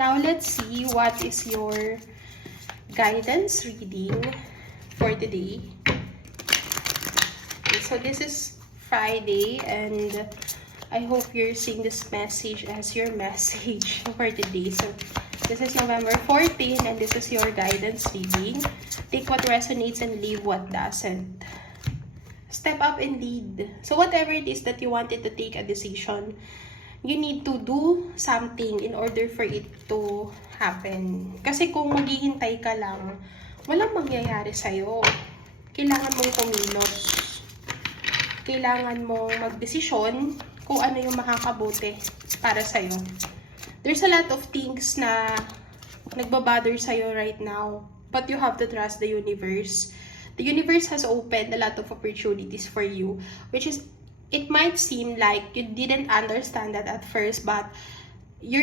Now, let's see what is your guidance reading for today. Okay, so this is Friday, and I hope you're seeing this message as your message for today. So, this is November 14, and this is your guidance reading. Take what resonates and leave what doesn't. Step up and lead. So, whatever it is that you wanted to take a decision, you need to do something in order for it to happen. Kasi kung maghihintay ka lang, walang mangyayari sa'yo. Kailangan mong kumilos. Kailangan mong magdesisyon kung ano yung makakabuti para sa'yo. There's a lot of things na nagbabother sa'yo right now, but you have to trust the universe. The universe has opened a lot of opportunities for you, which is, it might seem like you didn't understand that at first, but your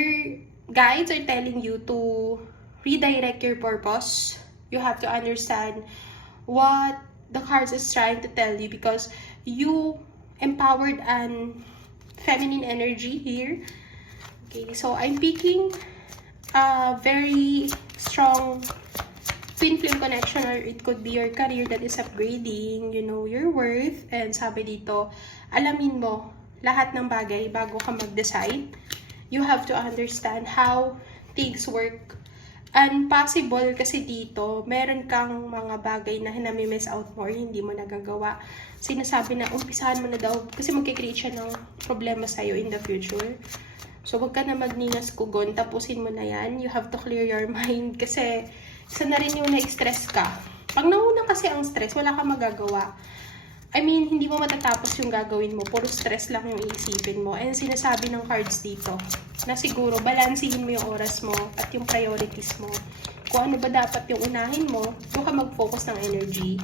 guides are telling you to redirect your purpose. You have to understand what the cards is trying to tell you, because you empowered an feminine energy here. Okay, so I'm picking a very strong twin flame connection, or it could be your career that is upgrading, you know your worth, and sabi dito, alamin mo lahat ng bagay bago ka mag-decide. You have to understand how things work. And possible kasi dito, meron kang mga bagay na nami-miss out mo or hindi mo nagagawa. Sinasabi na umpisahan mo na daw kasi magkikreate siya ng problema sa'yo in the future. So, wag ka na magningas kugon, tapusin mo na yan. You have to clear your mind kasi isa na rin yung na-stress ka. Pag nauna kasi ang stress, wala kang magagawa. I mean, hindi mo matatapos yung gagawin mo. Puro stress lang yung iisipin mo. And sinasabi ng cards dito na siguro balansihin mo yung oras mo at yung priorities mo. Kung ano ba dapat yung unahin mo, doon ka mag-focus ng energy.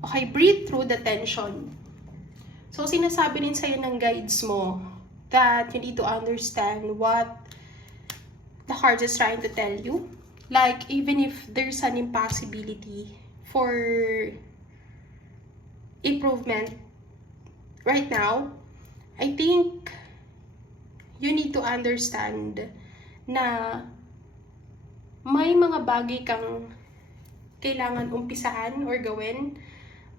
Okay, breathe through the tension. So, sinasabi rin sa'yo ng guides mo that you need to understand what the cards is trying to tell you. Like, even if there's an impossibility for improvement right now, I think you need to understand na may mga bagay kang kailangan umpisahan or gawin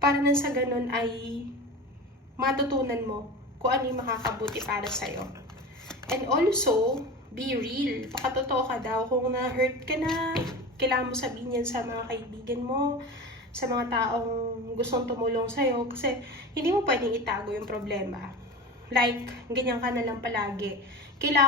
para na sa ganun ay matutunan mo kung ano yung makakabuti para sa'yo. And also, be real. Baka totoo ka daw. Kung na-hurt ka na, kailangan mo sabihin yan sa mga kaibigan mo, sa mga taong gustong tumulong sa'yo. Kasi hindi mo pwedeng itago yung problema. Like, ganyan ka na lang palagi. Kailangan